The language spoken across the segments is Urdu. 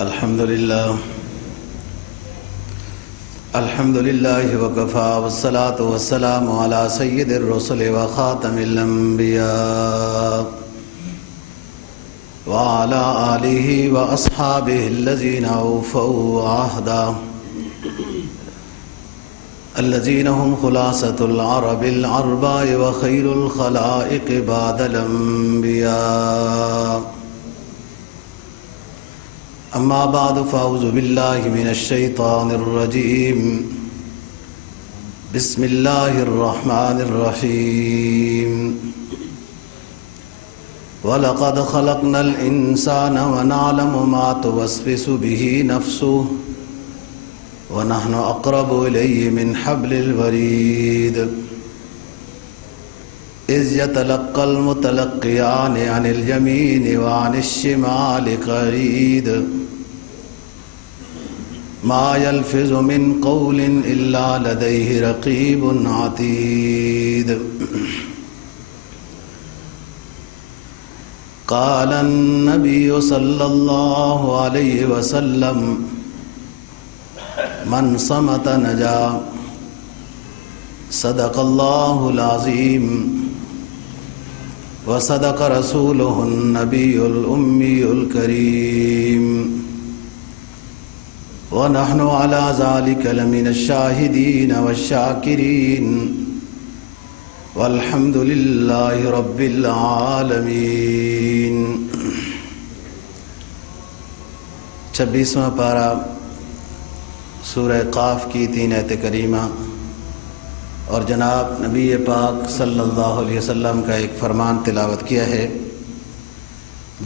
الحمد لله وكفى والصلاة والسلام على سيد الرسل وخاتم الأنبياء وعلى آله وأصحابه الذين أوفوا عهدا الذين هم خلاصة العرب العرباء وخير الخلائق بعد الأنبياء. أما بعد فأعوذ بالله من الشيطان الرجيم. بسم الله الرحمن الرحيم. وَلَقَدْ خَلَقْنَا الْإِنسَانَ وَنَعْلَمُ مَا تُوَسْوِسُ بِهِ نَفْسُهُ وَنَحْنُ أَقْرَبُ إِلَيْهِ مِنْ حَبْلِ الْوَرِيدِ. إِذْ يَتَلَقَّى الْمُتَلَقِّيَانِ عَنِ الْيَمِينِ وَعَنِ الشِّمَالِ قَعِيدٌ مَا يَلْفِظُ مِنْ قَوْلٍ إِلَّا لَدَيْهِ رَقِيبٌ عَتِيدٌ. قال النبي صلى الله عليه وسلم من صمت نجا. صدق الله العظيم وصدق رسوله النبي الأمي الكريم ونحن على ذلك لمن الشاهدين والشاكرين والحمد لله رب العالمين. 26واں پارہ سورہ قاف کی 3 آیت کریمہ اور جناب نبی پاک صلی اللہ علیہ وسلم کا ایک فرمان تلاوت کیا ہے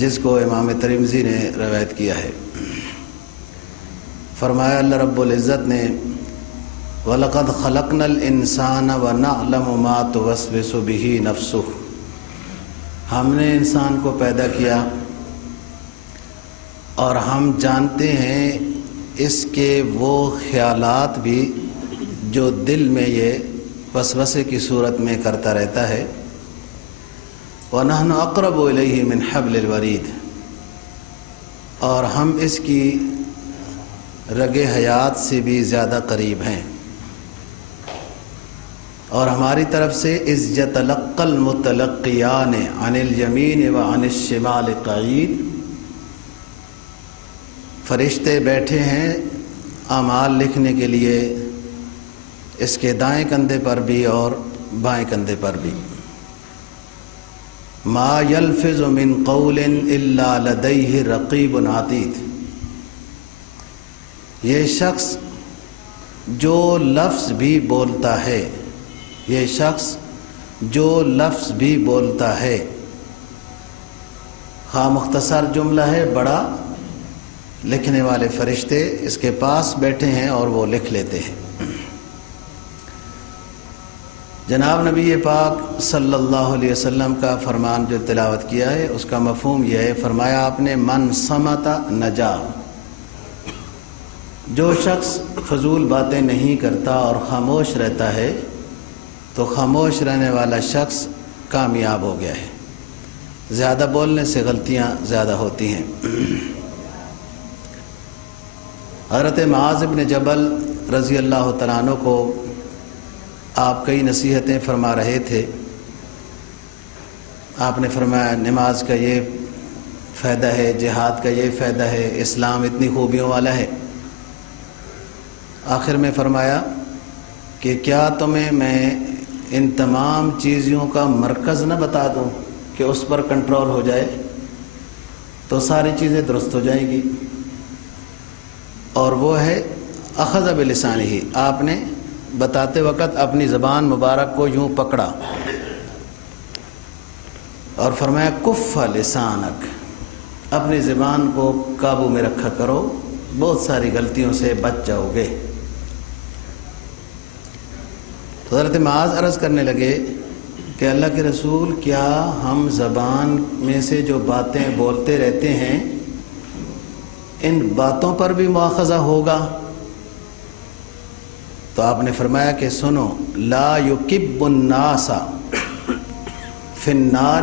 جس کو امام ترمذی نے روایت کیا ہے. فرمایا اللہ رب العزت نے وَلَقَدْ خَلَقْنَا الْإِنسَانَ وَنَعْلَمُ مَا تُوَسْوِسُ بِهِ نَفْسُهُ. ہم نے انسان کو پیدا کیا اور ہم جانتے ہیں اس کے وہ خیالات بھی جو دل میں یہ وسوسے کی صورت میں کرتا رہتا ہے. وَنَحْنُ أَقْرَبُ إِلَيْهِ مِنْ حَبْلِ الْوَرِيدِ. اور ہم اس کی رگ حیات سے بھی زیادہ قریب ہیں. اور ہماری طرف سے اِذْ يَتَلَقَّى الْمُتَلَقِّيَانِ عَنِ الْيَمِينِ وَعَنِ الشِّمَالِ قَعِيدٌ. فرشتے بیٹھے ہیں اعمال لکھنے کے لیے اس کے دائیں کندھے پر بھی اور بائیں کندھے پر بھی. ما يلفظ من قول الا لديه رقیب عتید. یہ شخص جو لفظ بھی بولتا ہے خواہ مختصر جملہ ہے بڑا، لکھنے والے فرشتے اس کے پاس بیٹھے ہیں اور وہ لکھ لیتے ہیں. جناب نبی پاک صلی اللہ علیہ وسلم کا فرمان جو تلاوت کیا ہے اس کا مفہوم یہ ہے. فرمایا آپ نے من صمت نجا. جو شخص فضول باتیں نہیں کرتا اور خاموش رہتا ہے تو خاموش رہنے والا شخص کامیاب ہو گیا ہے. زیادہ بولنے سے غلطیاں زیادہ ہوتی ہیں. حضرت معاذ بن جبل رضی اللہ تعالیٰ عنہ کو آپ کئی نصیحتیں فرما رہے تھے. آپ نے فرمایا نماز کا یہ فائدہ ہے، جہاد کا یہ فائدہ ہے، اسلام اتنی خوبیوں والا ہے. آخر میں فرمایا کہ کیا تمہیں میں ان تمام چیزوں کا مرکز نہ بتا دوں کہ اس پر کنٹرول ہو جائے تو ساری چیزیں درست ہو جائیں گی. اور وہ ہے اخذ بلسانہ. آپ نے بتاتے وقت اپنی زبان مبارک کو یوں پکڑا اور فرمایا کف لسانک. اپنی زبان کو قابو میں رکھا کرو، بہت ساری غلطیوں سے بچ جاؤ گے. تو حضرت معاذ عرض کرنے لگے کہ اللہ کے رسول کیا ہم زبان میں سے جو باتیں بولتے رہتے ہیں ان باتوں پر بھی مواخذہ ہوگا؟ تو آپ نے فرمایا کہ سنو لا یکب الناس فی النار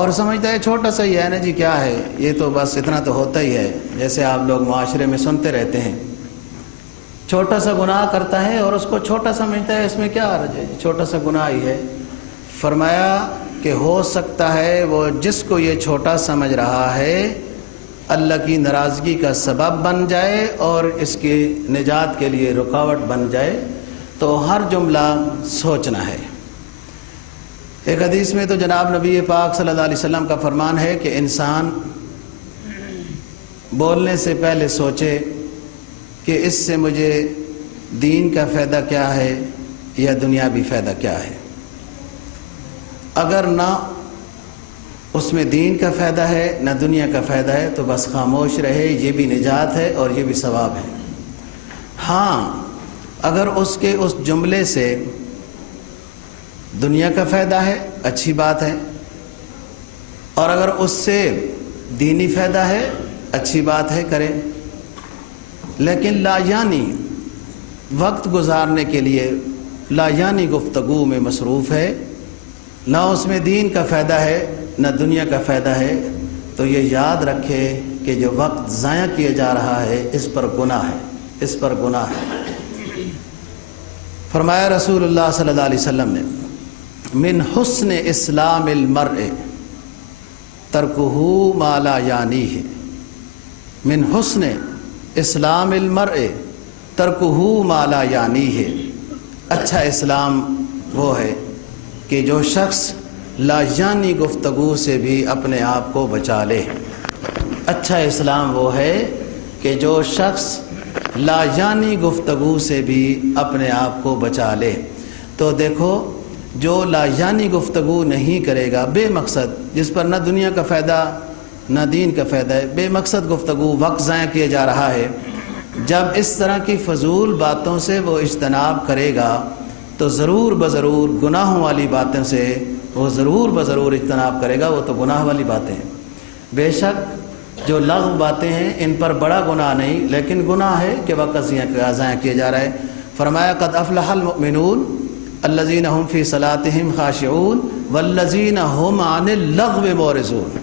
اور سمجھتا ہے چھوٹا سا ہی ہے نا جی، کیا ہے یہ، تو بس اتنا تو ہوتا ہی ہے. جیسے آپ لوگ معاشرے میں سنتے رہتے ہیں، چھوٹا سا گناہ کرتا ہے اور اس کو چھوٹا سمجھتا ہے، اس میں کیا حرج ہے، چھوٹا سا گناہ ہی ہے. فرمایا کہ ہو سکتا ہے وہ جس کو یہ چھوٹا سمجھ رہا ہے اللہ کی ناراضگی کا سبب بن جائے اور اس کی نجات کے لیے رکاوٹ بن جائے. تو ہر جملہ سوچنا ہے. ایک حدیث میں تو جناب نبی پاک صلی اللہ علیہ وسلم کا فرمان ہے کہ انسان بولنے سے پہلے سوچے کہ اس سے مجھے دین کا فائدہ کیا ہے یا دنیاوی فائدہ کیا ہے. اگر نہ اس میں دین کا فائدہ ہے نہ دنیا کا فائدہ ہے تو بس خاموش رہے، یہ بھی نجات ہے اور یہ بھی ثواب ہے. ہاں اگر اس کے اس جملے سے دنیا کا فائدہ ہے اچھی بات ہے، اور اگر اس سے دینی فائدہ ہے اچھی بات ہے، کرے. لیکن لا یعنی وقت گزارنے کے لیے لا یعنی گفتگو میں مصروف ہے، نہ اس میں دین کا فائدہ ہے نہ دنیا کا فائدہ ہے، تو یہ یاد رکھے کہ جو وقت ضائع کیا جا رہا ہے اس پر گناہ ہے، اس پر گناہ ہے. فرمایا رسول اللہ صلی اللہ علیہ وسلم نے، من حسن اسلام المرء ترکہ ما لا یعنیہ. من حسن اسلام المرء ترکہ ما لا یعنیہ. اچھا اسلام وہ ہے کہ جو شخص لا یعنی گفتگو سے بھی اپنے آپ کو بچا لے. اچھا اسلام وہ ہے کہ جو شخص لا یعنی گفتگو سے بھی اپنے آپ کو بچا لے. تو دیکھو جو لا یعنی گفتگو نہیں کرے گا، بے مقصد، جس پر نہ دنیا کا فائدہ نہ دین کا فائدہ ہے، بے مقصد گفتگو، وقت ضائع کیا جا رہا ہے، جب اس طرح کی فضول باتوں سے وہ اجتناب کرے گا تو ضرور بضرور گناہوں والی باتوں سے وہ ضرور بضرور اجتناب کرے گا. وہ تو گناہ والی باتیں ہیں. بے شک جو لغو باتیں ہیں ان پر بڑا گناہ نہیں، لیکن گناہ ہے کہ وقت ضائع کیا جا رہا ہے. فرمایا قد افلح المؤمنون الذین هم فی صلاتهم خاشعون والذین هم عن اللغو معرضون.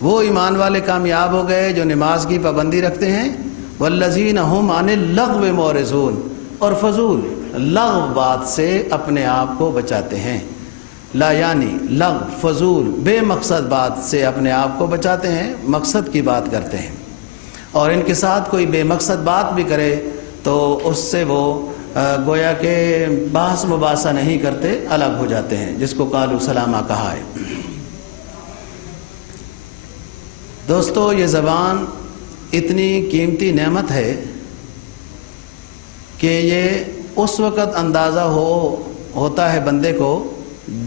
وہ ایمان والے کامیاب ہو گئے جو نماز کی پابندی رکھتے ہیں، والذین هم عن اللغو معرضون، اور فضول لغو بات سے اپنے آپ کو بچاتے ہیں. لا یعنی لغو، فضول، بے مقصد بات سے اپنے آپ کو بچاتے ہیں، مقصد کی بات کرتے ہیں. اور ان کے ساتھ کوئی بے مقصد بات بھی کرے تو اس سے وہ گویا کہ بحث مباحثہ نہیں کرتے، الگ ہو جاتے ہیں، جس کو قالوا سلاما کہا ہے. دوستو یہ زبان اتنی قیمتی نعمت ہے کہ یہ اس وقت اندازہ ہوتا ہے بندے کو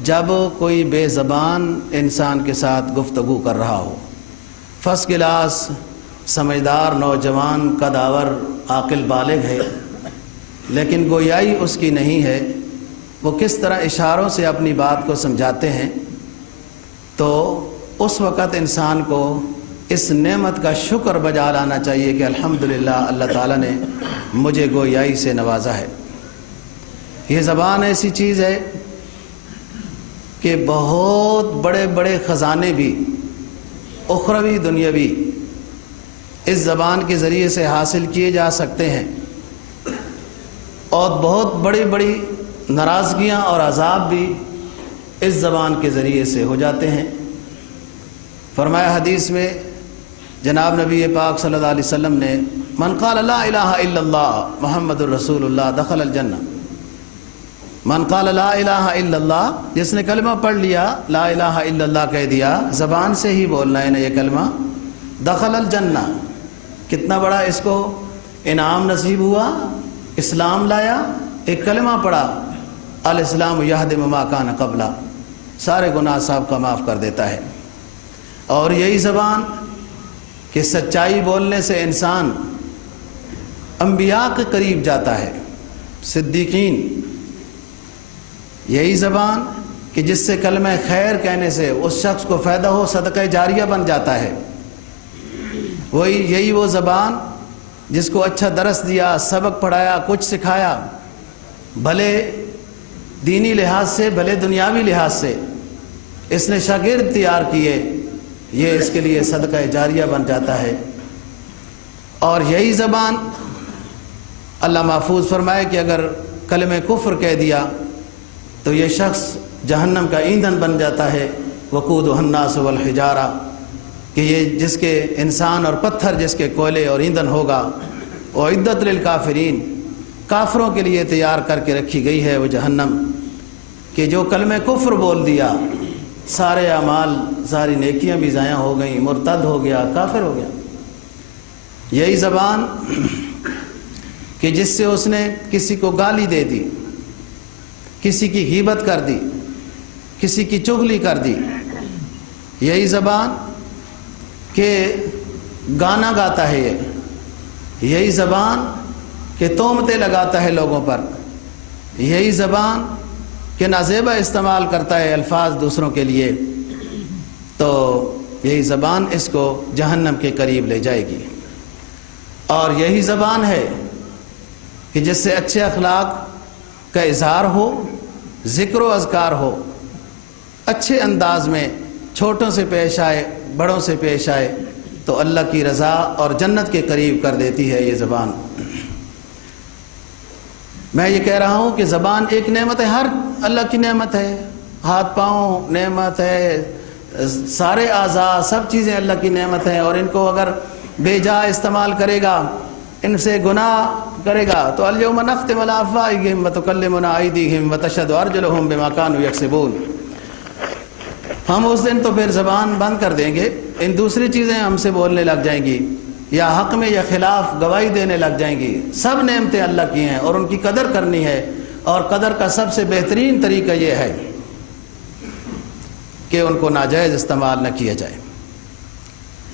جب کوئی بے زبان انسان کے ساتھ گفتگو کر رہا ہو. فرسٹ کلاس سمجھدار نوجوان قداور عاقل بالغ ہے، لیکن گویائی اس کی نہیں ہے. وہ کس طرح اشاروں سے اپنی بات کو سمجھاتے ہیں. تو اس وقت انسان کو اس نعمت کا شکر بجا لانا چاہیے کہ الحمدللہ اللہ تعالیٰ نے مجھے گویائی سے نوازا ہے. یہ زبان ایسی چیز ہے کہ بہت بڑے بڑے خزانے بھی اخروی دنیاوی اس زبان کے ذریعے سے حاصل کیے جا سکتے ہیں، اور بہت بڑی بڑی ناراضگیاں اور عذاب بھی اس زبان کے ذریعے سے ہو جاتے ہیں. فرمایا حدیث میں جناب نبی پاک صلی اللہ علیہ وسلم نے، من قال لا الہ الا اللہ محمد الرسول اللہ دخل الجنہ. من قال لا الہ الا اللہ، جس نے کلمہ پڑھ لیا، لا الہ الا اللہ کہہ دیا، زبان سے ہی بولنا ہے نا یہ کلمہ، دخل الجنہ. کتنا بڑا اس کو انعام نصیب ہوا. اسلام لایا، ایک کلمہ پڑھا، الاسلام یہدم ما کان قبلہ، سارے گناہ صاحب کا معاف کر دیتا ہے. اور یہی زبان کہ سچائی بولنے سے انسان انبیاء کے قریب جاتا ہے، صدیقین. یہی زبان کہ جس سے کلمہ خیر کہنے سے اس شخص کو فائدہ ہو، صدقہ جاریہ بن جاتا ہے. یہی وہ زبان جس کو اچھا درس دیا، سبق پڑھایا، کچھ سکھایا، بھلے دینی لحاظ سے بھلے دنیاوی لحاظ سے، اس نے شاگرد تیار کیے، یہ اس کے لیے صدقہ جاریہ بن جاتا ہے۔ اور یہی زبان اللہ محفوظ فرمائے کہ اگر کلمہ کفر کہہ دیا تو یہ شخص جہنم کا ایندھن بن جاتا ہے، وقودھا الناس والحجارہ، کہ یہ جس کے انسان اور پتھر جس کے کوئلے اور ایندھن ہوگا، اعدت للکافرین، کافروں کے لیے تیار کر کے رکھی گئی ہے وہ جہنم، کہ جو کلمہ کفر بول دیا سارے اعمال ساری نیکیاں بھی ضائع ہو گئیں، مرتد ہو گیا، کافر ہو گیا۔ یہی زبان کہ جس سے اس نے کسی کو گالی دے دی، کسی کی غیبت کر دی، کسی کی چغلی کر دی، یہی زبان کہ گانا گاتا ہے، یہی زبان کہ تہمتیں لگاتا ہے لوگوں پر، یہی زبان کہ نازیبہ استعمال کرتا ہے الفاظ دوسروں کے لیے، تو یہی زبان اس کو جہنم کے قریب لے جائے گی۔ اور یہی زبان ہے کہ جس سے اچھے اخلاق کا اظہار ہو، ذکر و اذکار ہو، اچھے انداز میں چھوٹوں سے پیش آئے، بڑوں سے پیش آئے، تو اللہ کی رضا اور جنت کے قریب کر دیتی ہے یہ زبان۔ میں یہ کہہ رہا ہوں کہ زبان ایک نعمت ہے، ہر اللہ کی نعمت ہے، ہاتھ پاؤں نعمت ہے، سارے اعضاء سب چیزیں اللہ کی نعمت ہیں، اور ان کو اگر بے جا استعمال کرے گا، ان سے گناہ کرے گا تو الیوم نختم علی افواہہم وتکلمنا ایدیہم وتشہد ارجلہم بما کانوا یکسبون، ہم اس دن تو پھر زبان بند کر دیں گے، ان دوسری چیزیں ہم سے بولنے لگ جائیں گی، یا حق میں یا خلاف گواہی دینے لگ جائیں گی۔ سب نعمتیں اللہ کی ہیں اور ان کی قدر کرنی ہے، اور قدر کا سب سے بہترین طریقہ یہ ہے کہ ان کو ناجائز استعمال نہ کیا جائے۔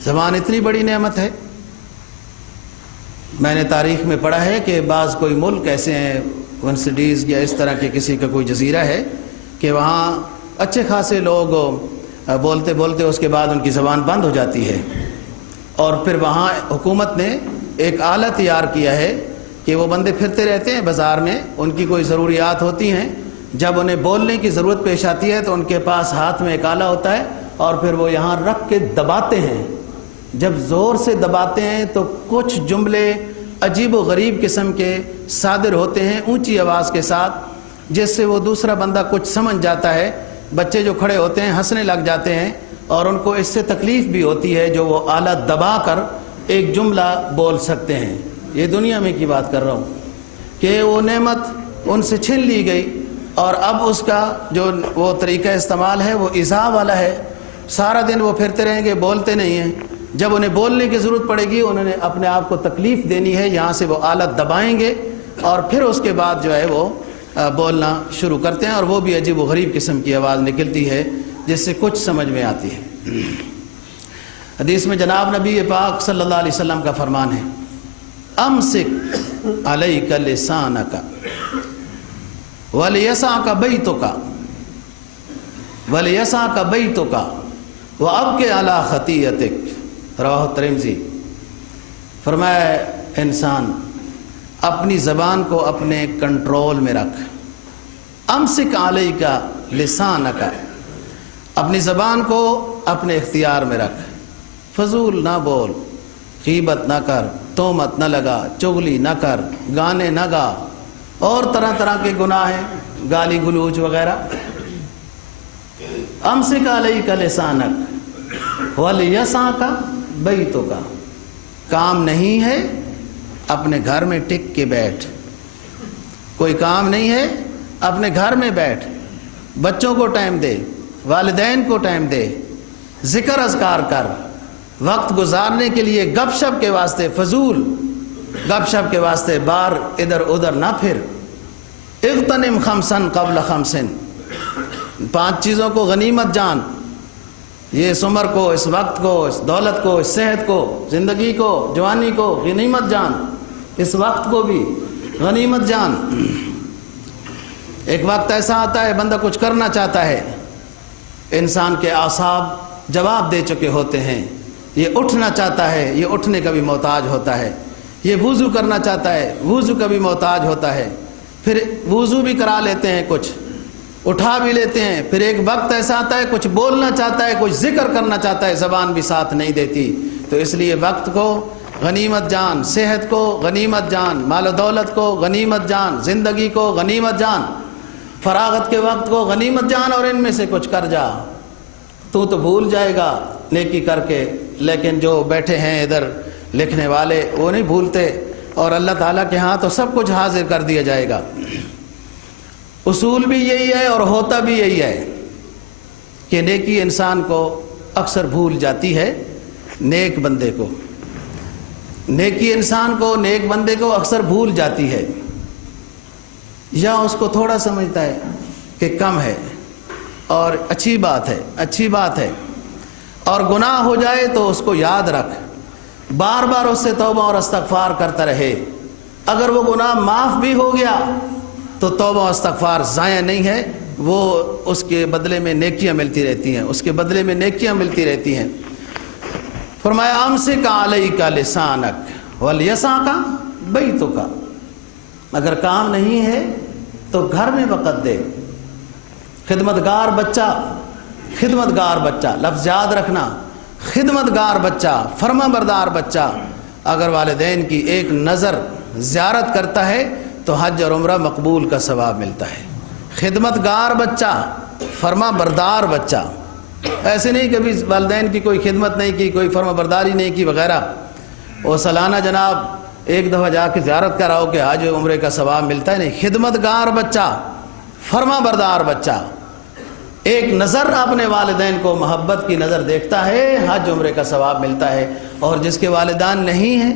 زبان اتنی بڑی نعمت ہے، میں نے تاریخ میں پڑھا ہے کہ بعض کوئی ملک ایسے ہیں، ونسڈیز یا اس طرح کے کسی کا کوئی جزیرہ ہے، کہ وہاں اچھے خاصے لوگ بولتے بولتے اس کے بعد ان کی زبان بند ہو جاتی ہے، اور پھر وہاں حکومت نے ایک آلہ تیار کیا ہے کہ وہ بندے پھرتے رہتے ہیں بازار میں، ان کی کوئی ضروریات ہوتی ہیں، جب انہیں بولنے کی ضرورت پیش آتی ہے تو ان کے پاس ہاتھ میں ایک آلہ ہوتا ہے، اور پھر وہ یہاں رکھ کے دباتے ہیں۔ جب زور سے دباتے ہیں تو کچھ جملے عجیب و غریب قسم کے صادر ہوتے ہیں اونچی آواز کے ساتھ، جس سے وہ دوسرا بندہ کچھ سمجھ جاتا ہے۔ بچے جو کھڑے ہوتے ہیں ہنسنے لگ جاتے ہیں، اور ان کو اس سے تکلیف بھی ہوتی ہے جو وہ آلہ دبا کر ایک جملہ بول سکتے ہیں۔ یہ دنیا میں کی بات کر رہا ہوں کہ وہ نعمت ان سے چھین لی گئی، اور اب اس کا جو وہ طریقہ استعمال ہے وہ ایذاء والا ہے۔ سارا دن وہ پھرتے رہیں گے، بولتے نہیں ہیں، جب انہیں بولنے کی ضرورت پڑے گی انہوں نے اپنے آپ کو تکلیف دینی ہے، یہاں سے وہ آلہ دبائیں گے، اور پھر اس کے بعد جو ہے وہ بولنا شروع کرتے ہیں، اور وہ بھی عجیب و غریب قسم کی آواز نکلتی ہے جس سے کچھ سمجھ میں آتی ہے۔ حدیث میں جناب نبی پاک صلی اللہ علیہ وسلم کا فرمان ہے، امسک علیک لسانک ولیسعک بیتک ولیسعک بیتک وابکی علی خطیئتک، رواہ ترمذی۔ فرمایا انسان اپنی زبان کو اپنے کنٹرول میں رکھ، امسک علیک لسانک، اپنی زبان کو اپنے اختیار میں رکھ، فضول نہ بول، غیبت نہ کر، تہمت نہ لگا، چغلی نہ کر، گانے نہ گا، اور طرح طرح کے گناہ ہیں، گالی گلوچ وغیرہ۔ امسک علیک لسانک ولیسعک بیتک، کام نہیں ہے اپنے گھر میں ٹک کے بیٹھ، کوئی کام نہیں ہے اپنے گھر میں بیٹھ، بچوں کو ٹائم دے، والدین کو ٹائم دے، ذکر اذکار کر، وقت گزارنے کے لیے گپ شپ کے واسطے، فضول گپ شپ کے واسطے بار ادھر ادھر نہ پھر۔ اغتنم خمسن قبل خمسن، 5 چیزوں کو غنیمت جان، یہ اس عمر کو، اس وقت کو، اس دولت کو، اس صحت کو، زندگی کو، جوانی کو غنیمت جان، اس وقت کو بھی غنیمت جان۔ ایک وقت ایسا آتا ہے بندہ کچھ کرنا چاہتا ہے، انسان کے اعصاب جواب دے چکے ہوتے ہیں، یہ اٹھنا چاہتا ہے، یہ اٹھنے کا بھی محتاج ہوتا ہے، یہ وضو کرنا چاہتا ہے، وضو کا بھی محتاج ہوتا ہے، پھر وضو بھی کرا لیتے ہیں کچھ، اٹھا بھی لیتے ہیں، پھر ایک وقت ایسا آتا ہے کچھ بولنا چاہتا ہے، کچھ ذکر کرنا چاہتا ہے، زبان بھی ساتھ نہیں دیتی۔ تو اس لیے وقت کو غنیمت جان، صحت کو غنیمت جان، مال و دولت کو غنیمت جان، زندگی کو غنیمت جان، فراغت کے وقت کو غنیمت جان، اور ان میں سے کچھ کر جا۔ تو بھول جائے گا نیکی کر کے، لیکن جو بیٹھے ہیں ادھر لکھنے والے وہ نہیں بھولتے، اور اللہ تعالیٰ کے ہاں تو سب کچھ حاضر کر دیا جائے گا۔ اصول بھی یہی ہے اور ہوتا بھی یہی ہے کہ نیکی انسان کو اکثر بھول جاتی ہے، نیک بندے کو، نیکی انسان کو، نیک بندے کو اکثر بھول جاتی ہے، یا اس کو تھوڑا سمجھتا ہے کہ کم ہے، اور اچھی بات ہے، اچھی بات ہے، اور گناہ ہو جائے تو اس کو یاد رکھ، بار بار اس سے توبہ اور استغفار کرتا رہے۔ اگر وہ گناہ معاف بھی ہو گیا تو توبہ و استغفار ضائع نہیں ہے، وہ اس کے بدلے میں نیکیاں ملتی رہتی ہیں، اس کے بدلے میں نیکیاں ملتی رہتی ہیں۔ فرمایا امسک علیک لسانک ولیسعک بیتک، اگر کام نہیں ہے تو گھر میں وقت دے۔ خدمتگار بچہ، خدمتگار بچہ، لفظ یاد رکھنا، خدمتگار بچہ، فرما بردار بچہ اگر والدین کی ایک نظر زیارت کرتا ہے تو حج اور عمرہ مقبول کا ثواب ملتا ہے۔ خدمتگار بچہ، فرما بردار بچہ، ایسے نہیں کبھی والدین کی کوئی خدمت نہیں کی، کوئی فرما برداری نہیں کی وغیرہ، وہ سالانہ جناب ایک دفعہ جا کے زیارت کراؤ کہ حج عمرے کا ثواب ملتا ہے، نہیں۔ خدمتگار بچہ، فرما بردار بچہ ایک نظر اپنے والدین کو محبت کی نظر دیکھتا ہے، حج عمرے کا ثواب ملتا ہے۔ اور جس کے والدین نہیں ہیں،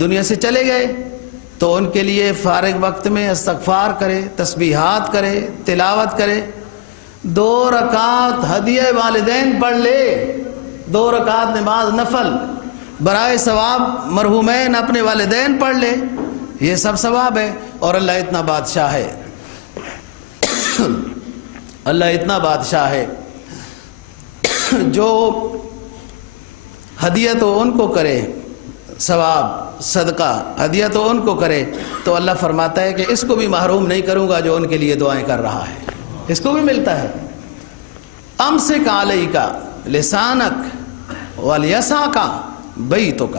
دنیا سے چلے گئے، تو ان کے لیے فارغ وقت میں استغفار کرے، تسبیحات کرے، تلاوت کرے، 2 رکعت ہدیہ والدین پڑھ لے، 2 رکعت نماز نفل برائے ثواب مرحومین اپنے والدین پڑھ لے، یہ سب ثواب ہے۔ اور اللہ اتنا بادشاہ ہے، اللہ اتنا بادشاہ ہے، جو ہدیہ تو ان کو کرے، ثواب صدقہ ہدیہ تو ان کو کرے، تو اللہ فرماتا ہے کہ اس کو بھی محروم نہیں کروں گا جو ان کے لیے دعائیں کر رہا ہے، اس کو بھی ملتا ہے۔ امسک علیک لسانک ولیسعک بیتک،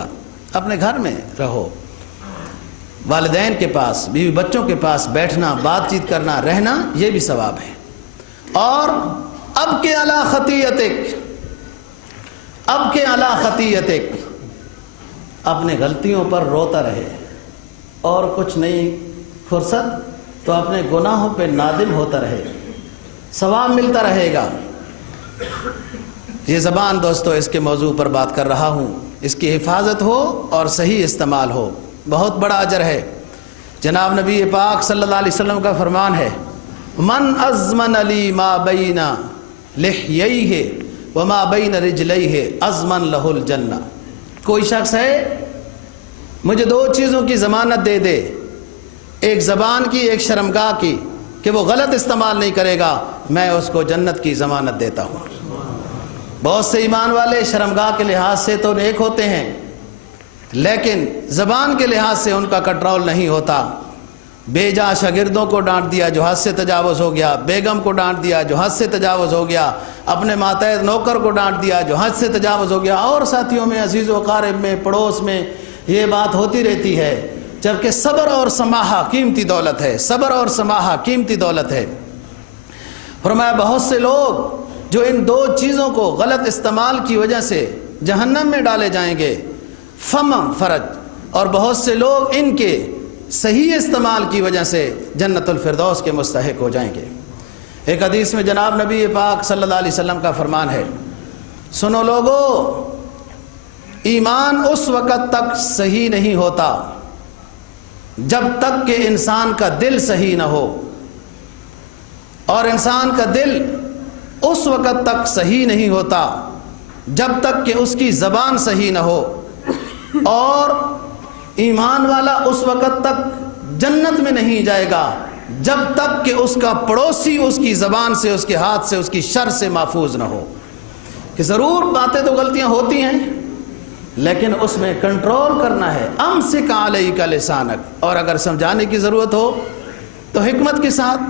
اپنے گھر میں رہو، والدین کے پاس، بیوی بچوں کے پاس بیٹھنا، بات چیت کرنا، رہنا، یہ بھی ثواب ہے۔ اور اب کے علی خطیئتک، اب کے علی خطیئتک، اپنے غلطیوں پر روتا رہے، اور کچھ نہیں فرصت تو اپنے گناہوں پہ نادم ہوتا رہے، ثواب ملتا رہے گا۔ یہ زبان دوستو اس کے موضوع پر بات کر رہا ہوں، اس کی حفاظت ہو اور صحیح استعمال ہو، بہت بڑا اجر ہے۔ جناب نبی پاک صلی اللہ علیہ وسلم کا فرمان ہے، من ازمن لی ما بین لحییہ وما بین رجلیہ ازمن لہ الجنہ، کوئی شخص ہے مجھے 2 چیزوں کی ضمانت دے دے، ایک زبان کی، ایک شرمگاہ کی، کہ وہ غلط استعمال نہیں کرے گا، میں اس کو جنت کی ضمانت دیتا ہوں۔ بہت سے ایمان والے شرمگاہ کے لحاظ سے تو نیک ہوتے ہیں، لیکن زبان کے لحاظ سے ان کا کنٹرول نہیں ہوتا۔ بے جا شاگردوں کو ڈانٹ دیا جو حد سے تجاوز ہو گیا، بیگم کو ڈانٹ دیا جو حد سے تجاوز ہو گیا، اپنے ماتحت نوکر کو ڈانٹ دیا جو حد سے تجاوز ہو گیا، اور ساتھیوں میں، عزیز و اقارب میں، پڑوس میں یہ بات ہوتی رہتی ہے۔ جبکہ صبر اور سماحہ قیمتی دولت ہے، صبر اور سماحہ قیمتی دولت ہے۔ فرمایا بہت سے لوگ جو ان 2 چیزوں کو غلط استعمال کی وجہ سے جہنم میں ڈالے جائیں گے، فم فرج، اور بہت سے لوگ ان کے صحیح استعمال کی وجہ سے جنت الفردوس کے مستحق ہو جائیں گے۔ ایک حدیث میں جناب نبی پاک صلی اللہ علیہ وسلم کا فرمان ہے، سنو لوگو، ایمان اس وقت تک صحیح نہیں ہوتا جب تک کہ انسان کا دل صحیح نہ ہو، اور انسان کا دل اس وقت تک صحیح نہیں ہوتا جب تک کہ اس کی زبان صحیح نہ ہو، اور ایمان والا اس وقت تک جنت میں نہیں جائے گا جب تک کہ اس کا پڑوسی اس کی زبان سے، اس کے ہاتھ سے، اس کی شر سے محفوظ نہ ہو۔ کہ ضرور باتیں تو غلطیاں ہوتی ہیں، لیکن اس میں کنٹرول کرنا ہے۔ امسک علیک لسانک، اور اگر سمجھانے کی ضرورت ہو تو حکمت کے ساتھ،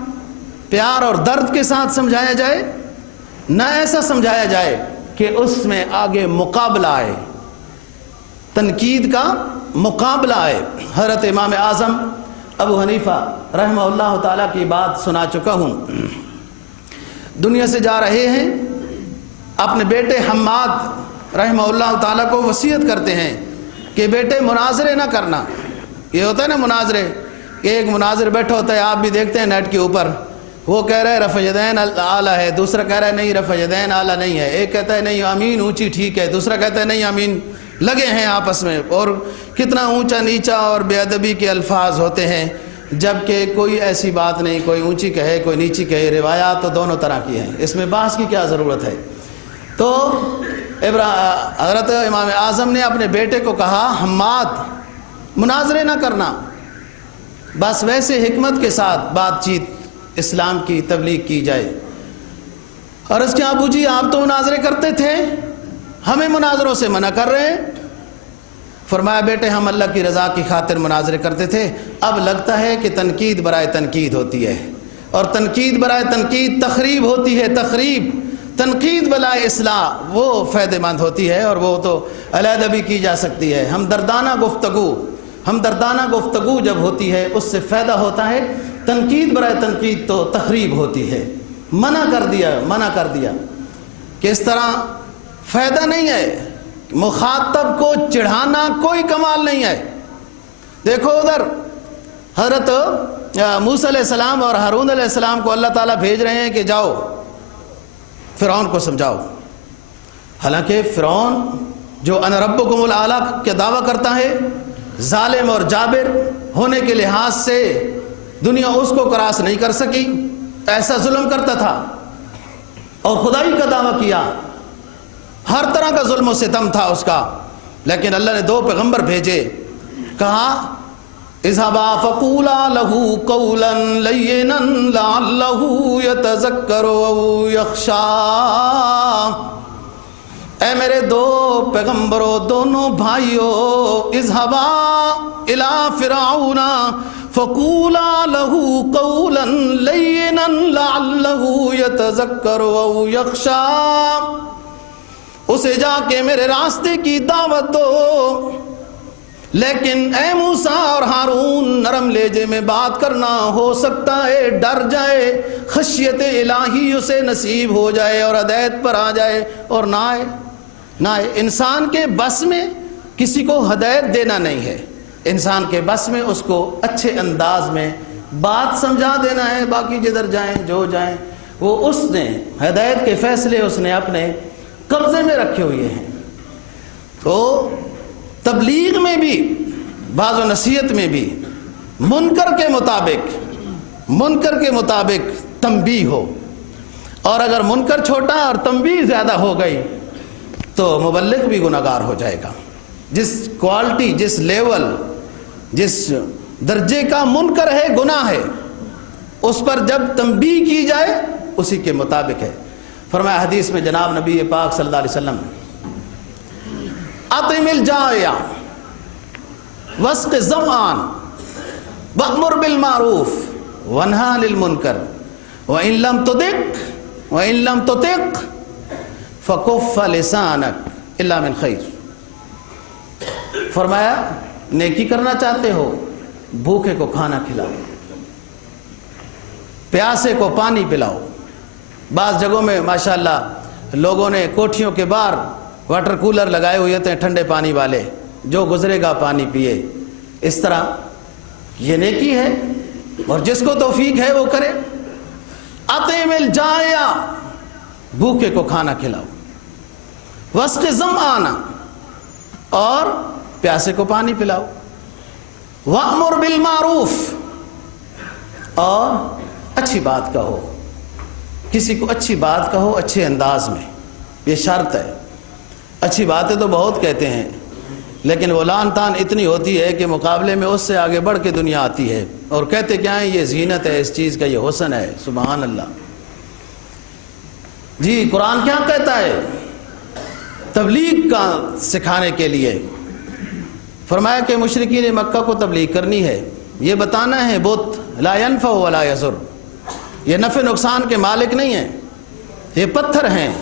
پیار اور درد کے ساتھ سمجھایا جائے، نہ ایسا سمجھایا جائے کہ اس میں آگے مقابلہ آئے، تنقید کا مقابلہ آئے۔ حضرت امام اعظم ابو حنیفہ رحمہ اللہ تعالیٰ کی بات سنا چکا ہوں، دنیا سے جا رہے ہیں، اپنے بیٹے حماد رحمہ اللہ تعالیٰ کو وصیت کرتے ہیں کہ بیٹے مناظرے نہ کرنا۔ یہ ہوتا ہے نا مناظرے، کہ ایک مناظر بیٹھا ہوتا ہے، آپ بھی دیکھتے ہیں نیٹ کے اوپر، وہ کہہ رہا ہے رفع یدین اعلیٰ ہے، دوسرا کہہ رہا ہے نہیں رفع یدین اعلیٰ نہیں ہے، ایک کہتا ہے نہیں آمین اونچی ٹھیک ہے، دوسرا کہتا ہے نہیں آمین، لگے ہیں آپس میں، اور کتنا اونچا نیچا اور بے ادبی کے الفاظ ہوتے ہیں، جبکہ کوئی ایسی بات نہیں، کوئی اونچی کہے کوئی نیچی کہے، روایات تو دونوں طرح کی ہیں، اس میں بحث کی کیا ضرورت ہے۔ تو حضرت امام اعظم نے اپنے بیٹے کو کہا حماد مناظرے نہ کرنا، بس ویسے حکمت کے ساتھ بات چیت اسلام کی تبلیغ کی جائے۔ اور اس کے ابو جی آپ تو مناظرے کرتے تھے، ہمیں مناظروں سے منع کر رہے ہیں۔ فرمایا بیٹے ہم اللہ کی رضا کی خاطر مناظرے کرتے تھے، اب لگتا ہے کہ تنقید برائے تنقید ہوتی ہے، اور تنقید برائے تنقید تخریب ہوتی ہے، تخریب، تنقید بلائے اصلاح وہ فائدہ مند ہوتی ہے، اور وہ تو علیحدہ بھی کی جا سکتی ہے۔ ہمدردانہ گفتگو جب ہوتی ہے اس سے فائدہ ہوتا ہے، تنقید برائے تنقید تو تخریب ہوتی ہے۔ منع کر دیا کہ اس طرح فائدہ نہیں ہے، مخاطب کو چڑھانا کوئی کمال نہیں ہے۔ دیکھو ادھر حضرت موسیٰ علیہ السلام اور ہارون علیہ السلام کو اللہ تعالیٰ بھیج رہے ہیں کہ جاؤ فرعون کو سمجھاؤ، حالانکہ فرعون جو انا ربکم الاعلیٰ کا دعویٰ کرتا ہے، ظالم اور جابر ہونے کے لحاظ سے دنیا اس کو کراس نہیں کر سکی، ایسا ظلم کرتا تھا اور خدائی کا دعویٰ کیا، ہر طرح کا ظلم و ستم تھا اس کا، لیکن اللہ نے 2 پیغمبر بھیجے، کہا اذهبا فقولا له قولا لینا لعلہ یتذکر او یخشی۔ اے میرے 2 پیغمبروں، دونوں بھائیوں، اذهبا الى فرعون فقولا له قولا لینا لعلہ یتذکر او یخشی، اسے جا کے میرے راستے کی دعوت دو، لیکن اے موسیٰ اور ہارون نرم لہجے میں بات کرنا، ہو سکتا ہے ڈر جائے، خشیت الہی اسے نصیب ہو جائے اور ہدایت پر آ جائے، اور نہ آئے۔ انسان کے بس میں کسی کو ہدایت دینا نہیں ہے، انسان کے بس میں اس کو اچھے انداز میں بات سمجھا دینا ہے، باقی جدھر جائیں جو جائیں وہ اس نے ہدایت کے فیصلے اس نے اپنے قبضے میں رکھے ہوئے ہیں۔ تو تبلیغ میں بھی، بعض و نصیحت میں بھی منکر کے مطابق تنبیہ ہو، اور اگر منکر چھوٹا اور تنبیہ زیادہ ہو گئی تو مبلغ بھی گناہگار ہو جائے گا۔ جس کوالٹی، جس لیول، جس درجے کا منکر ہے، گناہ ہے، اس پر جب تنبیہ کی جائے اسی کے مطابق ہے۔ فرمایا حدیث میں جناب نبی پاک صلی اللہ علیہ وسلم، اطعم الجائع واسق الظمآن وأمر بالمعروف وانہی عن المنکر وإن لم تطق فکف لسانک الا من خیر۔ فرمایا نیکی کرنا چاہتے ہو، بھوکے کو کھانا کھلاؤ، پیاسے کو پانی پلاؤ۔ بعض جگہوں میں ماشاءاللہ لوگوں نے کوٹھیوں کے باہر واٹر کولر لگائے ہوئے ہوتے ہیں ٹھنڈے پانی والے، جو گزرے گا پانی پیے۔ اس طرح یہ نیکی ہے، اور جس کو توفیق ہے وہ کرے۔ اطعم الجائع، بھوکے کو کھانا کھلاؤ، واسق الظمآن، اور پیاسے کو پانی پلاؤ، وأمر بالمعروف، اور اچھی بات کہو، کسی کو اچھی بات کہو اچھے انداز میں، یہ شرط ہے۔ اچھی باتیں تو بہت کہتے ہیں، لیکن وہ لان تان اتنی ہوتی ہے کہ مقابلے میں اس سے آگے بڑھ کے دنیا آتی ہے، اور کہتے کیا ہیں، یہ زینت ہے اس چیز کا، یہ حسن ہے۔ سبحان اللہ۔ جی قرآن کیا کہتا ہے تبلیغ کا سکھانے کے لیے؟ فرمایا کہ مشرکین مکہ کو تبلیغ کرنی ہے، یہ بتانا ہے بت لا ينفع ولا يضر، یہ نفع نقصان کے مالک نہیں ہیں، یہ پتھر ہیں،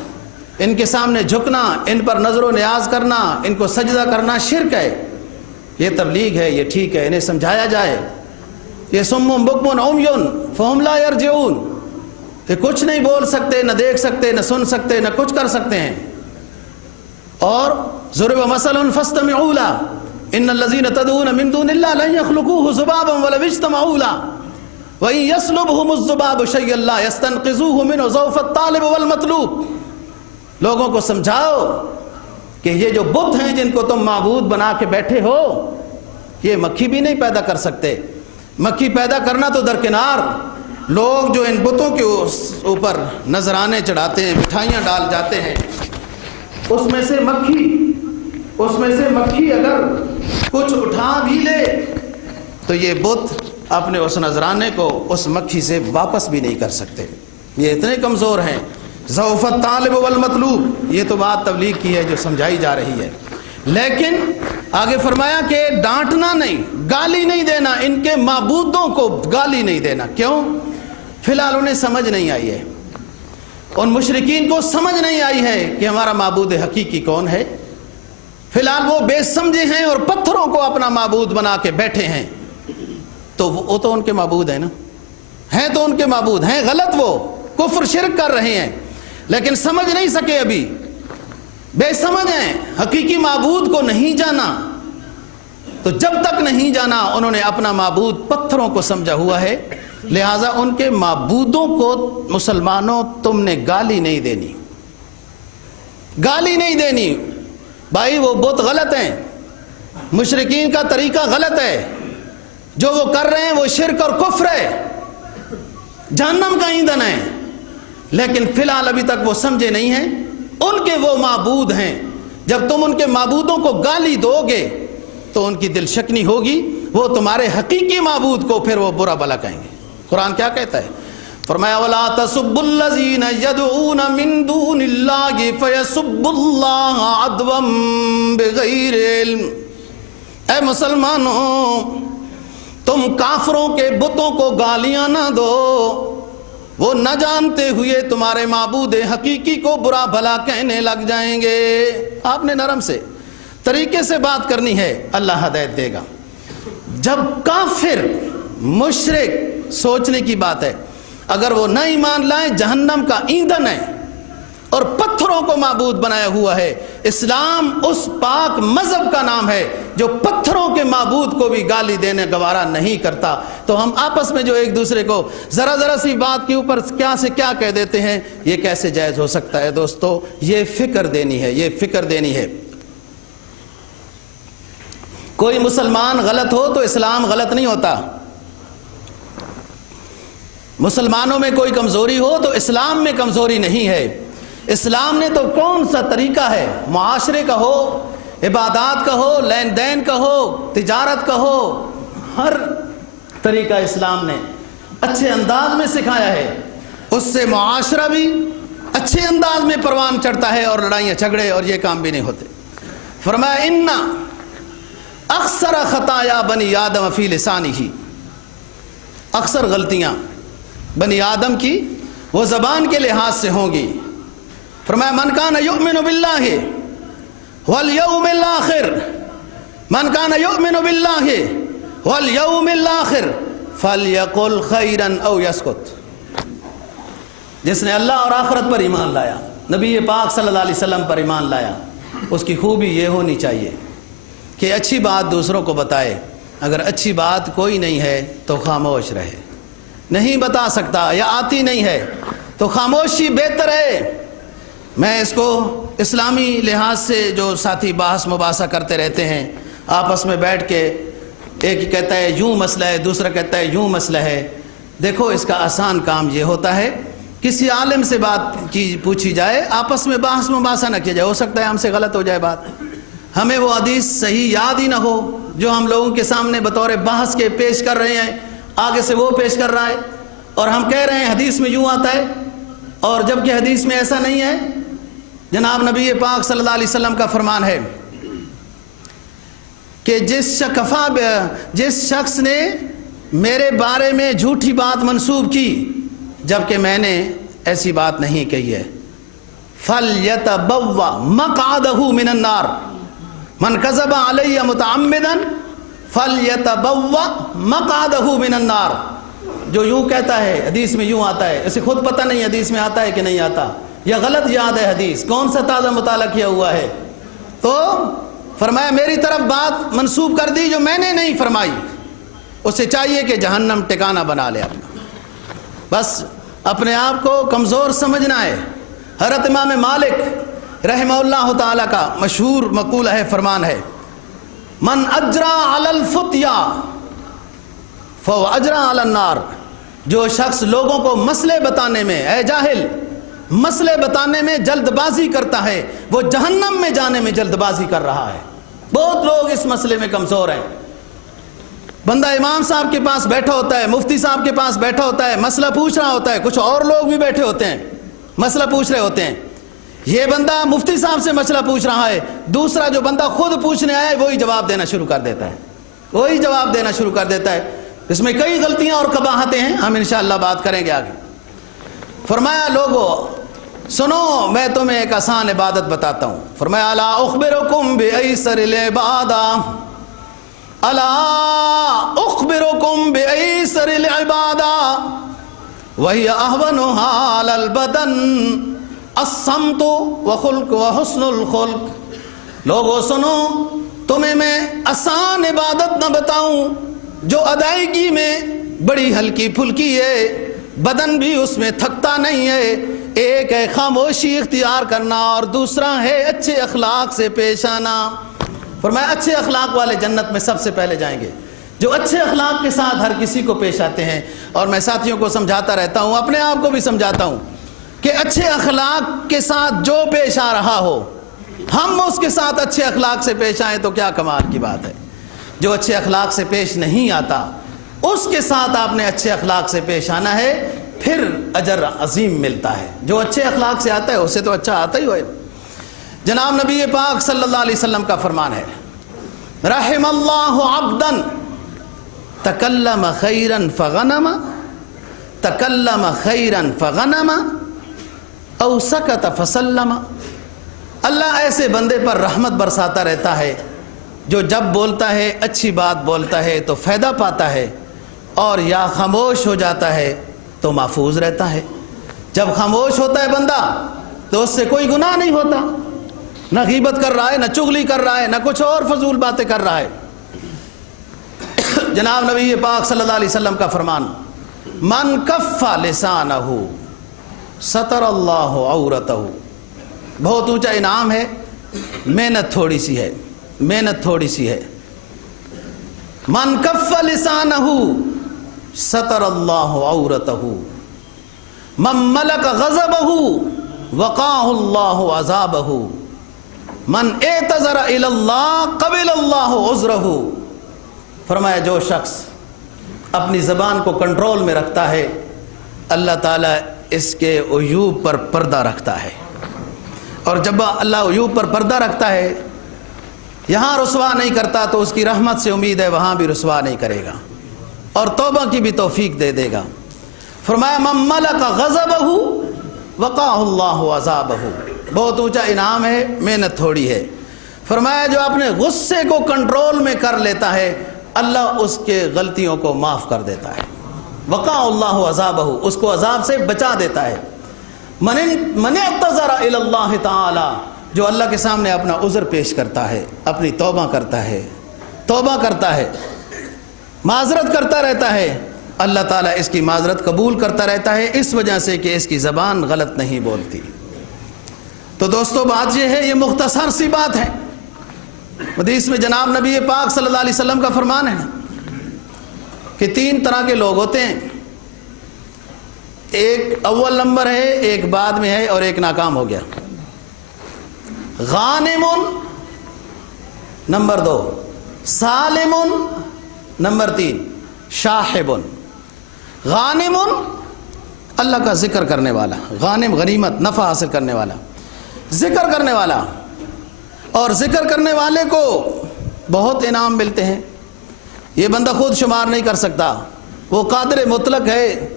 ان کے سامنے جھکنا، ان پر نظر و نیاز کرنا، ان کو سجدہ کرنا شرک ہے۔ یہ تبلیغ ہے، یہ ٹھیک ہے، انہیں سمجھایا جائے۔ یہ صم بکم عمی فہم لا یرجعون، یہ کچھ نہیں بول سکتے، نہ دیکھ سکتے، نہ سن سکتے، نہ کچھ کر سکتے ہیں۔ اور ضرب مثل فاستمعوا له ان الذين تدعون من دون الله لن يخلقوا ذبابا ولو اجتمعوا له وان يسلبهم الذباب شيئا لا يستنقذوه منه ضعف الطالب والمطلوب۔ لوگوں کو سمجھاؤ کہ یہ جو بت ہیں جن کو تم معبود بنا کے بیٹھے ہو، یہ مکھی بھی نہیں پیدا کر سکتے۔ مکھی پیدا کرنا تو درکنار، لوگ جو ان بتوں کے اوپر نذرانے چڑھاتے ہیں، مٹھائیاں ڈال جاتے ہیں، اس میں سے مکھی اگر کچھ اٹھا بھی لے تو یہ بت اپنے اس نذرانے کو اس مکھی سے واپس بھی نہیں کر سکتے۔ یہ اتنے کمزور ہیں۔ ضعف الطالب والمطلوب، یہ تو بات تبلیغ کی ہے جو سمجھائی جا رہی ہے۔ لیکن آگے فرمایا کہ ڈانٹنا نہیں، گالی نہیں دینا، ان کے معبودوں کو گالی نہیں دینا۔ کیوں؟ فی الحال انہیں سمجھ نہیں آئی ہے، ان مشرکین کو سمجھ نہیں آئی ہے کہ ہمارا معبود حقیقی کون ہے۔ فی الحال وہ بے سمجھے ہیں اور پتھروں کو اپنا معبود بنا کے بیٹھے ہیں۔ تو وہ تو ان کے معبود ہیں نا، ہیں تو ان کے معبود ہیں، غلط وہ کفر شرک کر رہے ہیں، لیکن سمجھ نہیں سکے، ابھی بے سمجھ ہیں، حقیقی معبود کو نہیں جانا۔ تو جب تک نہیں جانا انہوں نے اپنا معبود پتھروں کو سمجھا ہوا ہے، لہٰذا ان کے معبودوں کو مسلمانوں تم نے گالی نہیں دینی، گالی نہیں دینی۔ بھائی وہ بت غلط ہیں، مشرکین کا طریقہ غلط ہے، جو وہ کر رہے ہیں وہ شرک اور کفر ہے، جہنم کا ایندھن ہے۔ لیکن فی الحال ابھی تک وہ سمجھے نہیں ہیں، ان کے وہ معبود ہیں۔ جب تم ان کے معبودوں کو گالی دو گے تو ان کی دل شکنی ہوگی، وہ تمہارے حقیقی معبود کو پھر وہ برا بھلا کہیں گے۔ قرآن کیا کہتا ہے؟ فرمایا وَلَا تَسُبُّوا الَّذِينَ يَدْعُونَ مِن دُونِ اللَّهِ فَيَسُبُّوا اللَّهَ عَدْوًا بِغَيْرِ عِلْمٍ۔ اے مسلمانوں، تم کافروں کے بتوں کو گالیاں نہ دو، وہ نہ جانتے ہوئے تمہارے معبود حقیقی کو برا بھلا کہنے لگ جائیں گے۔ آپ نے نرم سے طریقے سے بات کرنی ہے، اللہ ہدایت دے گا۔ جب کافر مشرک، سوچنے کی بات ہے، اگر وہ نہ ایمان لائیں، جہنم کا ایندھن ہے اور پتھروں کو معبود بنایا ہوا ہے۔ اسلام اس پاک مذہب کا نام ہے جو پتھروں کے معبود کو بھی گالی دینے گوارا نہیں کرتا۔ تو ہم آپس میں جو ایک دوسرے کو ذرا سی بات کے اوپر کیا سے کیا کہہ دیتے ہیں، یہ کیسے جائز ہو سکتا ہے؟ دوستو یہ فکر دینی ہے، یہ فکر دینی ہے۔ کوئی مسلمان غلط ہو تو اسلام غلط نہیں ہوتا، مسلمانوں میں کوئی کمزوری ہو تو اسلام میں کمزوری نہیں ہے۔ اسلام نے تو کون سا طریقہ ہے، معاشرے کا ہو، عبادات کا ہو، لین دین کا ہو، تجارت کا ہو، ہر طریقہ اسلام نے اچھے انداز میں سکھایا ہے۔ اس سے معاشرہ بھی اچھے انداز میں پروان چڑھتا ہے اور لڑائیاں جھگڑے اور یہ کام بھی نہیں ہوتے۔ فرمایا ان اکثر خطایا بنی آدم فی لسانہ، اکثر غلطیاں بنی آدم کی وہ زبان کے لحاظ سے ہوں گی۔ فرمایا من کان یؤمن باللہ والیوم الآخر، من کان یؤمن باللہ والیوم الآخر فلیقل خیرا او یسکت۔ جس نے اللہ اور آخرت پر ایمان لایا، نبی پاک صلی اللہ علیہ وسلم پر ایمان لایا، اس کی خوبی یہ ہونی چاہیے کہ اچھی بات دوسروں کو بتائے۔ اگر اچھی بات کوئی نہیں ہے تو خاموش رہے، نہیں بتا سکتا یا آتی نہیں ہے تو خاموشی بہتر ہے۔ میں اس کو اسلامی لحاظ سے جو ساتھی بحث مباحثہ کرتے رہتے ہیں آپس میں بیٹھ کے، ایک کہتا ہے یوں مسئلہ ہے، دوسرا کہتا ہے یوں مسئلہ ہے۔ دیکھو اس کا آسان کام یہ ہوتا ہے کسی عالم سے بات پوچھی جائے، آپس میں بحث مباحثہ نہ کیا جائے۔ ہو سکتا ہے ہم سے غلط ہو جائے بات، ہمیں وہ حدیث صحیح یاد ہی نہ ہو جو ہم لوگوں کے سامنے بطور بحث کے پیش کر رہے ہیں، آگے سے وہ پیش کر رہا ہے اور ہم کہہ رہے ہیں حدیث میں یوں آتا ہے، اور جبکہ حدیث میں ایسا نہیں ہے۔ جناب نبی پاک صلی اللہ علیہ وسلم کا فرمان ہے کہ جس شخص نے میرے بارے میں جھوٹی بات منسوب کی جبکہ میں نے ایسی بات نہیں کہی ہے. فَلْيَتَبَوَّ مَقْعَدَهُ مِنَ النَّارِ مَنْ كَذَبَ عَلَيَّ مُتَعَمِّدًا فَلْيَتَبَوَّ مَقْعَدَهُ مِنَ النَّارِ. جو یوں کہتا ہے، حدیث میں یوں آتا ہے، اسے خود پتہ نہیں حدیث میں آتا ہے کہ نہیں آتا، یا غلط یاد ہے حدیث، کون سا تازہ مطالعہ کیا ہوا ہے. تو فرمایا میری طرف بات منسوب کر دی جو میں نے نہیں فرمائی، اسے چاہیے کہ جہنم ٹھکانہ بنا لے اپنا. بس اپنے آپ کو کمزور سمجھنا ہے. حضرت امام مالک رحمہ اللہ تعالیٰ کا مشہور مقولہ ہے، فرمان ہے، من اجرا علی الفتیا فهو اجرا علی النار. جو شخص لوگوں کو مسئلے بتانے میں، اے جاہل، مسئلے بتانے میں جلد بازی کرتا ہے، وہ جہنم میں جانے میں جلد بازی کر رہا ہے. بہت لوگ اس مسئلے میں کمزور ہیں. بندہ امام صاحب کے پاس بیٹھا ہوتا ہے، مفتی صاحب کے پاس بیٹھا ہوتا ہے، مسئلہ پوچھ رہا ہوتا ہے، کچھ اور لوگ بھی بیٹھے ہوتے ہیں مسئلہ پوچھ رہے ہوتے ہیں. یہ بندہ مفتی صاحب سے مسئلہ پوچھ رہا ہے، دوسرا جو بندہ خود پوچھنے آیا ہے وہی جواب دینا شروع کر دیتا ہے، وہی جواب دینا شروع کر دیتا ہے. اس میں کئی غلطیاں اور قباحتیں ہیں، ہم انشاءاللہ بات کریں گے آگے. فرمایا لوگو سنو، میں تمہیں ایک آسان عبادت بتاتا ہوں. فرمایا الا اخبرکم بایسر العبادہ، الا اخبرکم بایسر العبادہ وہی اہونها علی البدن الصمت وخلق وحسن الخلق. لوگو سنو، تمہیں میں آسان عبادت نہ بتاؤں جو ادائیگی میں بڑی ہلکی پھلکی ہے، بدن بھی اس میں تھکتا نہیں ہے. ایک ہے خاموشی اختیار کرنا اور دوسرا ہے اچھے اخلاق سے پیش آنا. فرمایا اچھے اخلاق والے جنت میں سب سے پہلے جائیں گے، جو اچھے اخلاق کے ساتھ ہر کسی کو پیش آتے ہیں. اور میں ساتھیوں کو سمجھاتا رہتا ہوں، اپنے آپ کو بھی سمجھاتا ہوں کہ اچھے اخلاق کے ساتھ جو پیش آ رہا ہو، ہم اس کے ساتھ اچھے اخلاق سے پیش آئیں تو کیا کمال کی بات ہے. جو اچھے اخلاق سے پیش نہیں آتا اس کے ساتھ آپ نے اچھے اخلاق سے پیش آنا ہے، پھر اجر عظیم ملتا ہے. جو اچھے اخلاق سے آتا ہے اسے تو اچھا آتا ہی ہوئے. جناب نبی پاک صلی اللہ علیہ وسلم کا فرمان ہے، رحم اللہ عبدا تکلم خیرا فغنم، تکلم خیرا فغنم او سکت فسلم. اللہ ایسے بندے پر رحمت برساتا رہتا ہے جو جب بولتا ہے اچھی بات بولتا ہے تو فائدہ پاتا ہے، اور یا خاموش ہو جاتا ہے تو محفوظ رہتا ہے. جب خاموش ہوتا ہے بندہ تو اس سے کوئی گناہ نہیں ہوتا، نہ غیبت کر رہا ہے، نہ چغلی کر رہا ہے، نہ کچھ اور فضول باتیں کر رہا ہے. جناب نبی پاک صلی اللہ علیہ وسلم کا فرمان، من کف لسانہ ستر اللہ عورتہ. بہت اونچا انعام ہے، محنت تھوڑی سی ہے، محنت تھوڑی سی ہے. من کف لسانہ ستر اللہ عورتہ، من ملک غضبہ وقاہ اللہ عذابہ، من اعتذر الی اللہ قبل اللہ عذرہ. فرمایا جو شخص اپنی زبان کو کنٹرول میں رکھتا ہے، اللہ تعالیٰ اس کے عیوب پر پردہ رکھتا ہے. اور جب اللہ عیوب پر پردہ رکھتا ہے، یہاں رسوا نہیں کرتا تو اس کی رحمت سے امید ہے وہاں بھی رسوا نہیں کرے گا اور توبہ کی بھی توفیق دے دے گا. فرمایا من ملک غضبہ وقاہ اللہ عذابہ. بہت اونچا انعام ہے، محنت تھوڑی ہے. فرمایا جو اپنے غصے کو کنٹرول میں کر لیتا ہے اللہ اس کے غلطیوں کو معاف کر دیتا ہے. وقاہ اللہ عذابہ، اس کو عذاب سے بچا دیتا ہے. من اعتذر الی اللہ تعالی، جو اللہ کے سامنے اپنا عذر پیش کرتا ہے، اپنی توبہ کرتا ہے، معذرت کرتا رہتا ہے، اللہ تعالیٰ اس کی معذرت قبول کرتا رہتا ہے، اس وجہ سے کہ اس کی زبان غلط نہیں بولتی. تو دوستو بات یہ ہے، یہ مختصر سی بات ہے. حدیث میں جناب نبی پاک صلی اللہ علیہ وسلم کا فرمان ہے کہ 3 طرح کے لوگ ہوتے ہیں، ایک اول نمبر ہے، ایک بعد میں ہے، اور ایک ناکام ہو گیا. غانم نمبر 2، سالم نمبر 3، شاہب. غانم اللہ کا ذکر کرنے والا، غانم غنیمت نفع حاصل کرنے والا، ذکر کرنے والا. اور ذکر کرنے والے کو بہت انعام ملتے ہیں، یہ بندہ خود شمار نہیں کر سکتا. وہ قادر مطلق ہے،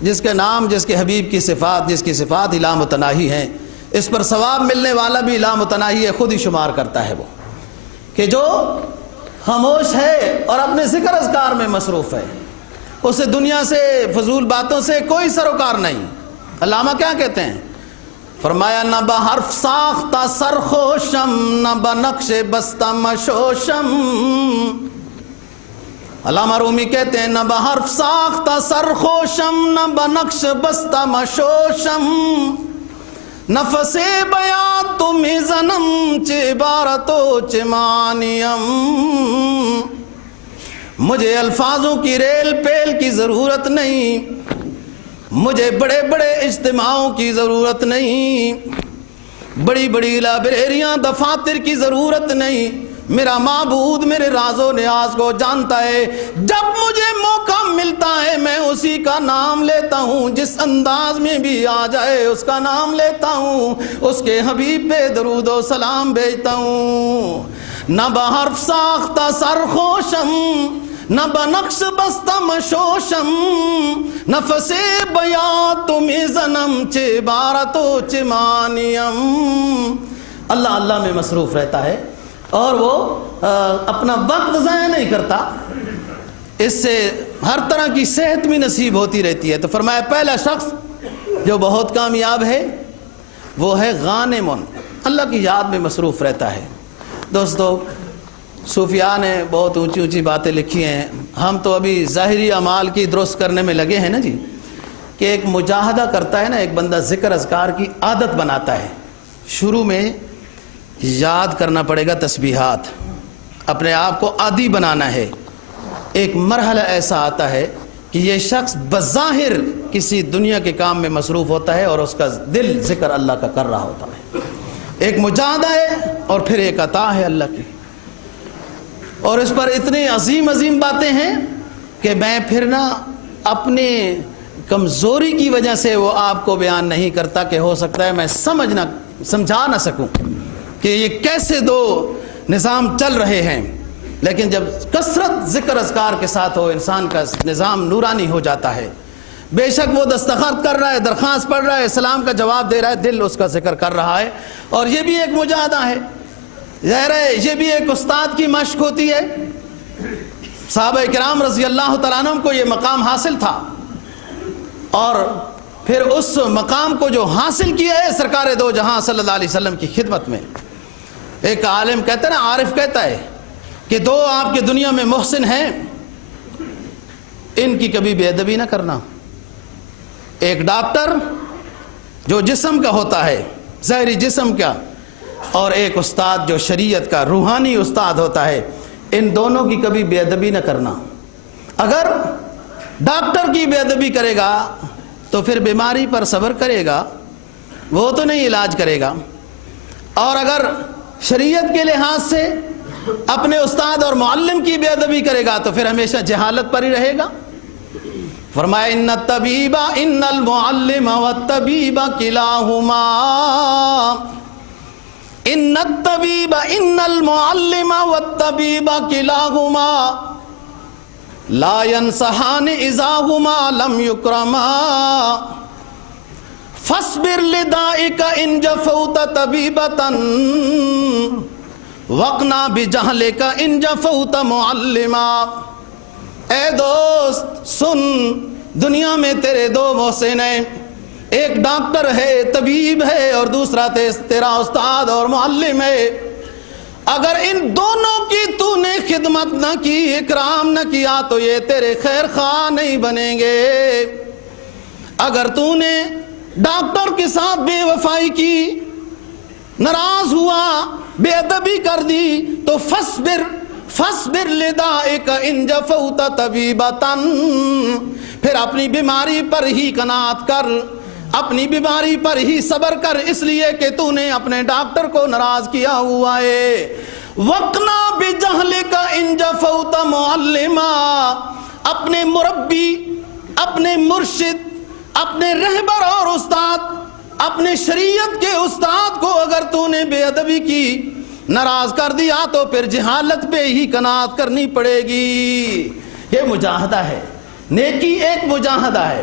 جس کے نام، جس کے حبیب کی صفات، جس کی صفات لا متناہی ہیں، اس پر ثواب ملنے والا بھی لا متناہی ہے، خود ہی شمار کرتا ہے وہ کہ جو خاموش ہے اور اپنے ذکر اذکار میں مصروف ہے، اسے دنیا سے فضول باتوں سے کوئی سروکار نہیں۔ علامہ کیا کہتے ہیں؟ فرمایا نہ بحرف ساختہ سرخوشم نہ بنقش بستہ مشوشم۔ علامہ رومی کہتے ہیں نہ بحرف ساختہ سرخوشم نہ بنقش بستہ مشوشم، نفس بیات تم زنم چ عبارتو چ معنیم۔ مجھے الفاظوں کی ریل پیل کی ضرورت نہیں، مجھے بڑے بڑے اجتماعوں کی ضرورت نہیں، بڑی بڑی لائبریریاں دفاتر کی ضرورت نہیں۔ میرا معبود میرے راز و نیاز کو جانتا ہے، جب مجھے موقع ملتا ہے میں اسی کا نام لیتا ہوں، جس انداز میں بھی آ جائے اس کا نام لیتا ہوں، اس کے حبیب پہ درود و سلام بھیجتا ہوں۔ نہ بحرف ساختہ سرخوشم نہ بنقش بستہ مشوشم، نفس بیات تم زنم چ عبارتو چ معنیم۔ اللہ اللہ میں مصروف رہتا ہے اور وہ اپنا وقت ضائع نہیں کرتا، اس سے ہر طرح کی صحت بھی نصیب ہوتی رہتی ہے۔ تو فرمایا پہلا شخص جو بہت کامیاب ہے وہ ہے غانم، اللہ کی یاد میں مصروف رہتا ہے۔ دوستو، صوفیاء نے بہت اونچی اونچی باتیں لکھی ہیں، ہم تو ابھی ظاہری اعمال کی درست کرنے میں لگے ہیں نا جی، کہ ایک مجاہدہ کرتا ہے نا، ایک بندہ ذکر اذکار کی عادت بناتا ہے۔ شروع میں یاد کرنا پڑے گا تسبیحات، اپنے آپ کو عادی بنانا ہے۔ ایک مرحلہ ایسا آتا ہے کہ یہ شخص بظاہر کسی دنیا کے کام میں مصروف ہوتا ہے اور اس کا دل ذکر اللہ کا کر رہا ہوتا ہے۔ ایک مجاہدہ ہے اور پھر ایک عطا ہے اللہ کی، اور اس پر اتنی عظیم عظیم باتیں ہیں کہ میں پھر نا اپنے کمزوری کی وجہ سے وہ آپ کو بیان نہیں کرتا، کہ ہو سکتا ہے میں سمجھا نہ سکوں کہ یہ کیسے دو نظام چل رہے ہیں، لیکن جب کثرت ذکر اذکار کے ساتھ ہو انسان کا نظام نورانی ہو جاتا ہے۔ بے شک وہ دستخط کر رہا ہے، درخواست پڑھ رہا ہے، سلام کا جواب دے رہا ہے، دل اس کا ذکر کر رہا ہے، اور یہ بھی ایک مجاہدہ ہے۔ ظاہر ہے یہ بھی ایک استاد کی مشق ہوتی ہے۔ صحابہ کرام رضی اللہ تعالیٰ عنہم کو یہ مقام حاصل تھا، اور پھر اس مقام کو جو حاصل کیا ہے سرکار دو جہاں صلی اللہ علیہ وسلم کی خدمت میں۔ ایک عالم کہتا ہے نا، عارف کہتا ہے کہ دو آپ کے دنیا میں محسن ہیں، ان کی کبھی بے ادبی نہ کرنا۔ ایک ڈاکٹر جو جسم کا ہوتا ہے، ظاہری جسم کا، اور ایک استاد جو شریعت کا روحانی استاد ہوتا ہے، ان دونوں کی کبھی بے ادبی نہ کرنا۔ اگر ڈاکٹر کی بے ادبی کرے گا تو پھر بیماری پر صبر کرے گا، وہ تو نہیں علاج کرے گا، اور اگر شریعت کے لحاظ سے اپنے استاد اور معلم کی بے ادبی کرے گا تو پھر ہمیشہ جہالت پر ہی رہے گا۔ فرمایا ان الطبیب ان المعلم والطبیب کلاہما، ان الطبیب ان المعلم والطبیب کلاہما لا ينصحان اذا هما لم يكرما، فاصبر لدائك ان جفوت طبیبة وقنا بجہلک ان جفوت معلما۔ اے دوست سن، دنیا میں تیرے دو محسن ہیں، ایک ڈاکٹر ہے، طبیب ہے، اور دوسرا تیرا استاد اور معلم ہے۔ اگر ان دونوں کی تو نے خدمت نہ کی، اکرام نہ کیا، تو یہ تیرے خیر خواہ نہیں بنیں گے۔ اگر تو نے ڈاکٹر کے ساتھ بے وفائی کی، ناراض ہوا، بے ادبی کر دی، تو فصبر لدائک ان جفوت طبیبتن، پھر اپنی بیماری پر ہی قناعت کر، اپنی بیماری پر ہی صبر کر، اس لیے کہ تو نے اپنے ڈاکٹر کو ناراض کیا ہوا ہے۔ وقنا بجہلک ان جفوت معلما، اپنے مربی، اپنے مرشد، اپنے رہبر اور استاد، اپنے شریعت کے استاد کو اگر تو نے بے ادبی کی، ناراض کر دیا، تو پھر جہالت پہ ہی قناعت کرنی پڑے گی۔ یہ مجاہدہ ہے، نیکی ایک مجاہدہ ہے،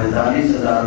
45,000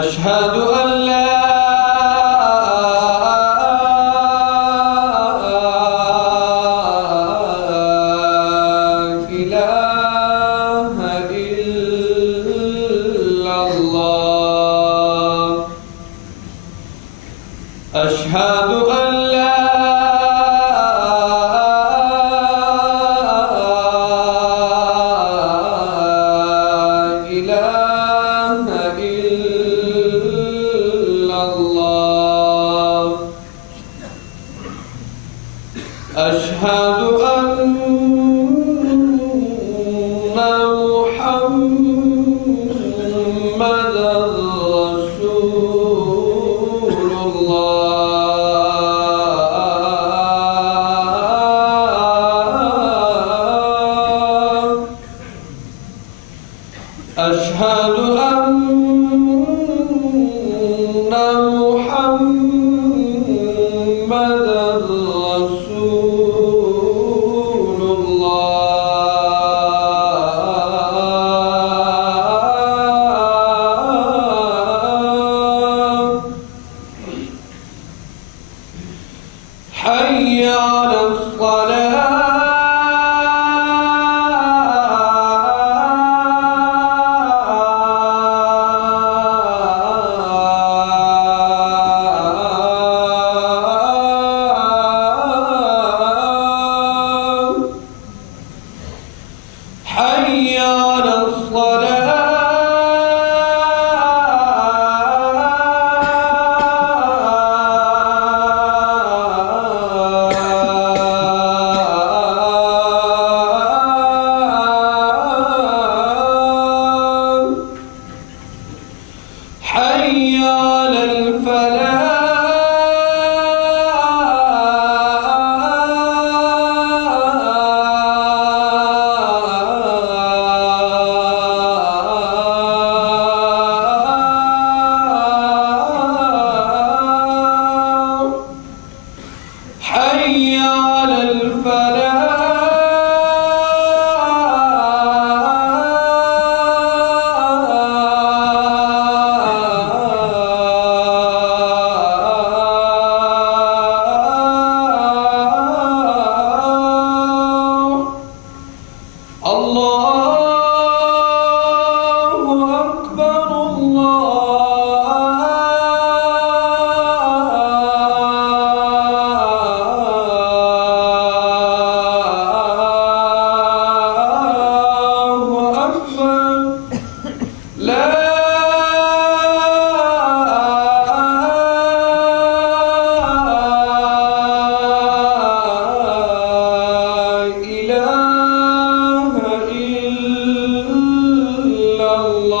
أشهد أن لا إله إلا الله أشهد أن لا أشهد أن محمدًا رسول الله أشهد أن محمدًا رسول الله حي على حي على الصلاة حي على الفلاح حي على الفلاح الله أكبر الله أكبر لا إله إلا الله